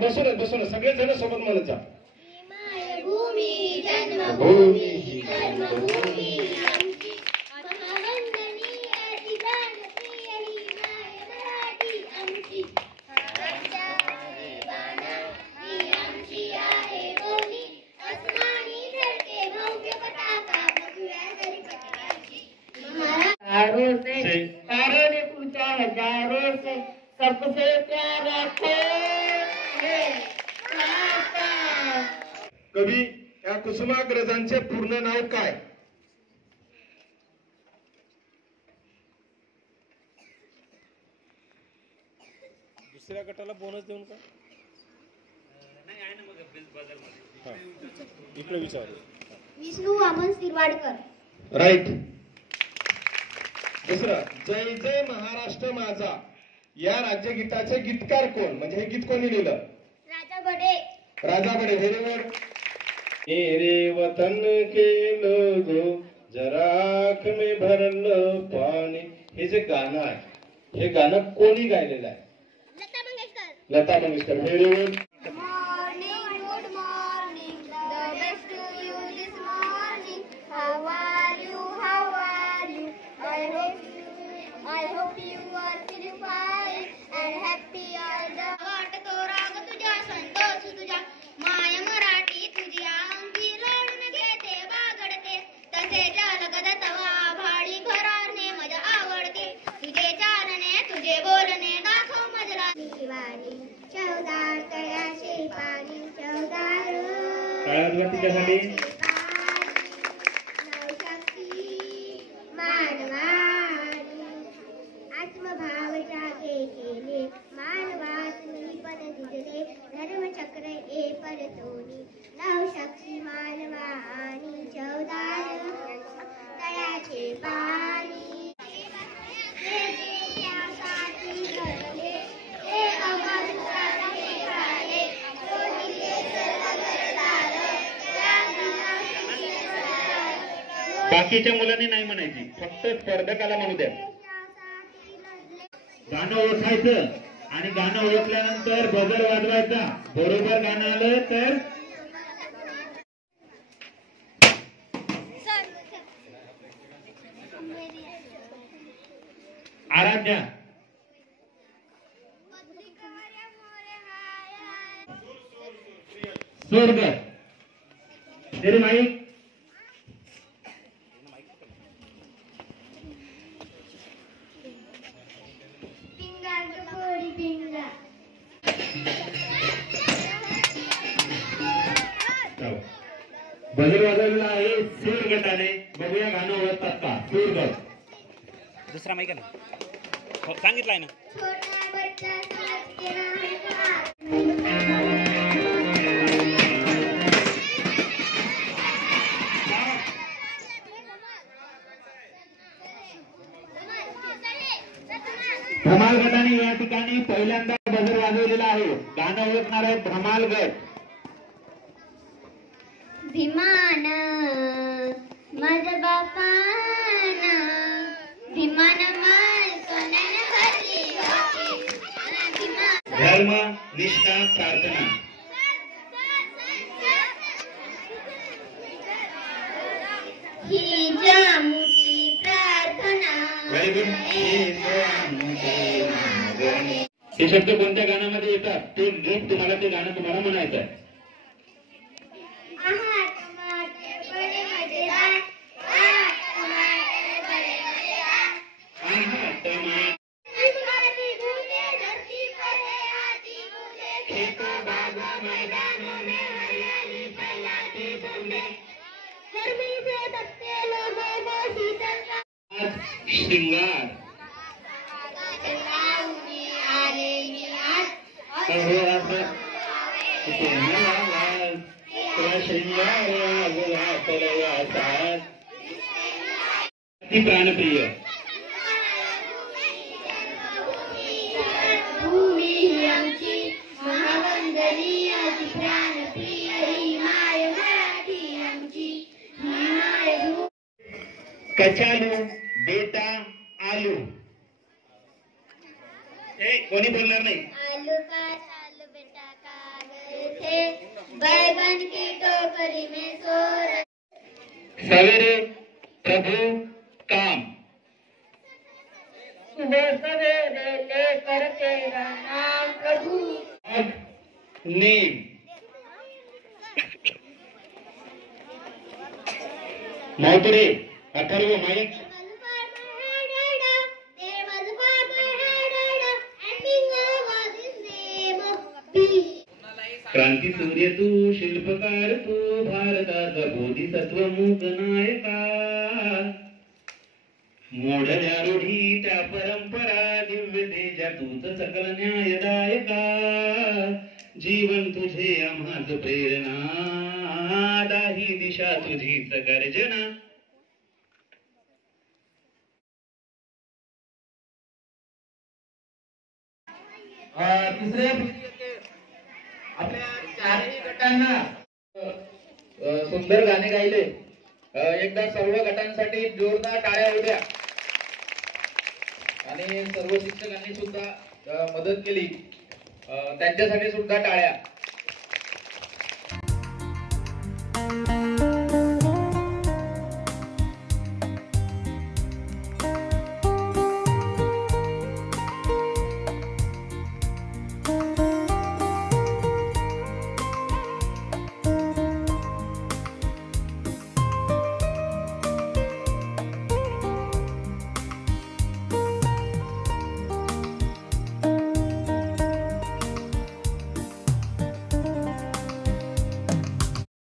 बसून सगळे जण सोबत म्हणत जा. भूमी जन्मभूमी ही कर्मभूमी आमची महावंदनीय ती प्राणप्रिय ही माय मराठी आमची देवाना ही आमची आहे बोली अस्मानी धरते भव्य पताका भगव्या गणपती हजारों से तारों ने पूछा हजारों से सबसे प्यारा कौन है कवी या कुसुमाग्रजांचे पूर्ण नाव काय? दुसऱ्या गटाला बोनस देऊन का? नाही आहे ना मग बाजार मध्ये. इकडे विचार. विष्णू वामन शिरवाडकर. राईट. दुसरा जय जय महाराष्ट्र माझा या राज्यगीताचे गीतकार कोण? म्हणजे हे गीत कोणी लिहिलं? राजा बडे. राजा बडे. Very good. मेरे वतन के लोगो जरा आँख में भर लो पानी. हे जे गाणं आहे हे गाणं कोणी गायलेलं आहे? Lata Mangeshkar. Lata Mangeshkar. Very good. Morning, good morning, the best to you this morning. How are you? How are you? I hope you are feeling fine and happy all the. वाटतो राग तुझ्या संतोष तुझ्या माय मराठी तुझी अंगी रडून घेते बागडते तसे जलगद तवा भाडी घराने मजा आवडते तुझे चालणे तुझे बोलणे दाखव मजला वाणी चौदार तळ्याचे पाणी चौदार काळातला तिच्यासाठी नवशक्ती मानवानी आत्मभाव जागे केले मानवास निपद दिसले धर्मचक्र ए परतोनी नवशक्ती मानवानी चौदार तळ्याचे पाणी बाकीच्या मुलांनी नाही म्हणायची, फक्त स्पर्धकाला म्हणू द्या. गाणं ओळखायचं आणि गाणं ओळखल्यानंतर बजर वाजवायचा. बरोबर गाणं आलं तर आराध्या. स्वर्ग. तेरे माईक. बजर वाजवलेला आहे सूर गटाने. बघूया गाणं ओळखतात का? सूर गट. दुसरा माहिती ना सांगितलंय ना. धमाल गटाने या ठिकाणी पहिल्यांदा बजर वाजवलेला आहे. गाणं ओळखणार आहे धमाल गट. धिमान माझ बापाना धिमान माय सोन्याने भरली होती. धर्म निष्ठा प्रार्थना. ही जामुची प्रार्थना. Very good. हे शब्द कोणत्या गाण्यामध्ये येतात? ते गीत तुम्हाला, ते गाणं तुम्हाला म्हणायचं आहे. श्रृंगार. प्राणप्रिय. भूमी ही आमची महावंदनीय ती प्राणप्रिय ही माय मराठी आमची माय भूमी. कचालू बेटा आलू. कोणी बोलणार नाही. आलू का चालू बेटा का थे, बैगन की टोकरी में सो रहे। सवेरे प्रभु काम, सुबह सवेरे लेकर तेरा नाम प्रभु। अब नीम, माधुरी अथर्व माईक, क्रांती सूर्य तू, शिल्पकार तू, भारताचा बोधिसत्व मूक नायका, मोडल्या रूढी त्या परंपरा, दिव्य तेजा तूच सकल न्यायदायका, जीवन तुझे आम्हाच प्रेरणा, दाही दिशा तुझीच गर्जना. तिसरे आपल्या चारही गटांना सुंदर गाणे गायले. एकदा सर्व गटांसाठी जोरदार टाळ्या होत्या आणि सर्व शिक्षकांनी सुद्धा मदत केली, त्यांच्यासाठी सुद्धा टाळ्या.